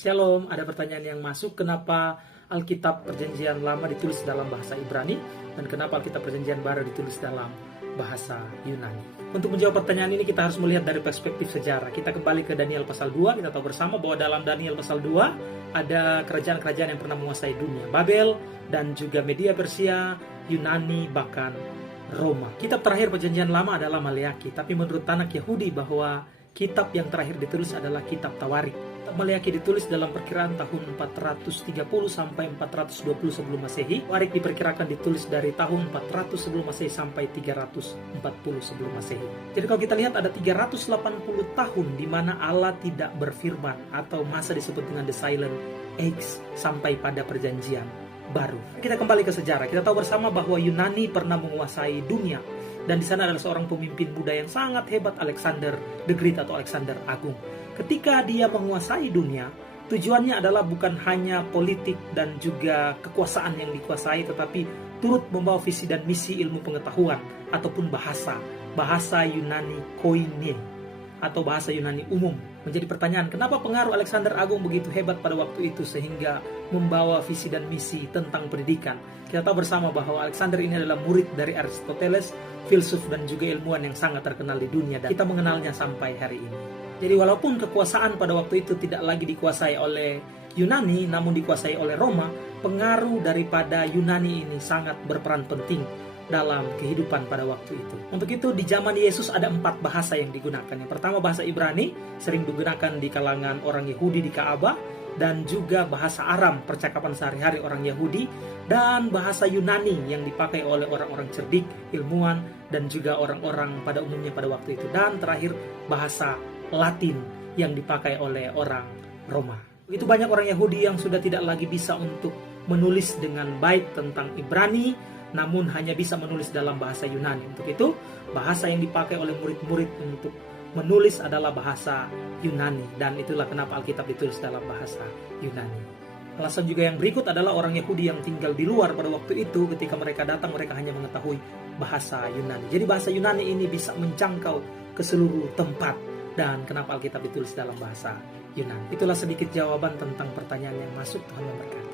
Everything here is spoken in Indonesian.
Shalom, ada pertanyaan yang masuk, kenapa Alkitab Perjanjian Lama ditulis dalam bahasa Ibrani dan kenapa Alkitab Perjanjian Baru ditulis dalam bahasa Yunani? Untuk menjawab pertanyaan ini kita harus melihat dari perspektif sejarah. Kita kembali ke Daniel pasal 2, kita tahu bersama bahwa dalam Daniel pasal 2 ada kerajaan-kerajaan yang pernah menguasai dunia, Babel dan juga Media Persia, Yunani, bahkan Roma. Kitab terakhir Perjanjian Lama adalah Maleakhi, tapi menurut Tanakh Yahudi bahwa kitab yang terakhir ditulis adalah kitab Tawarik. Maleakhi ditulis dalam perkiraan tahun 430 sampai 420 sebelum Masehi. Tawarik diperkirakan ditulis dari tahun 400 sebelum Masehi sampai 340 sebelum Masehi. Jadi kalau kita lihat ada 380 tahun di mana Allah tidak berfirman, atau masa disebut dengan the silent age, sampai pada perjanjian baru. Kita kembali ke sejarah. Kita tahu bersama bahwa Yunani pernah menguasai dunia. Dan di sana adalah seorang pemimpin Buddha yang sangat hebat, Alexander the Great atau Alexander Agung. Ketika dia menguasai dunia, tujuannya adalah bukan hanya politik dan juga kekuasaan yang dikuasai, tetapi turut membawa visi dan misi ilmu pengetahuan ataupun bahasa Yunani koine atau bahasa Yunani umum. Menjadi pertanyaan, kenapa pengaruh Alexander Agung begitu hebat pada waktu itu sehingga membawa visi dan misi tentang pendidikan? Kita tahu bersama bahwa Alexander ini adalah murid dari Aristoteles, filsuf dan juga ilmuwan yang sangat terkenal di dunia, dan kita mengenalnya sampai hari ini. Jadi walaupun kekuasaan pada waktu itu tidak lagi dikuasai oleh Yunani, namun dikuasai oleh Roma, pengaruh daripada Yunani ini sangat berperan penting dalam kehidupan pada waktu itu. Untuk itu di zaman Yesus ada 4 bahasa yang digunakan. Yang pertama bahasa Ibrani, sering digunakan di kalangan orang Yahudi di Ka'bah, dan juga bahasa Aram, percakapan sehari-hari orang Yahudi, dan bahasa Yunani yang dipakai oleh orang-orang cerdik, ilmuwan, dan juga orang-orang pada umumnya pada waktu itu. Dan terakhir bahasa Latin yang dipakai oleh orang Roma. Itu banyak orang Yahudi yang sudah tidak lagi bisa untuk menulis dengan baik tentang Ibrani, namun hanya bisa menulis dalam bahasa Yunani. Untuk itu, bahasa yang dipakai oleh murid-murid untuk menulis adalah bahasa Yunani, dan itulah kenapa Alkitab ditulis dalam bahasa Yunani. Alasan juga yang berikut adalah orang Yahudi yang tinggal di luar pada waktu itu, ketika mereka datang mereka hanya mengetahui bahasa Yunani. Jadi bahasa Yunani ini bisa menjangkau ke seluruh tempat, dan kenapa Alkitab ditulis dalam bahasa Yunani. Itulah sedikit jawaban tentang pertanyaan yang masuk. Tuhan memberkati.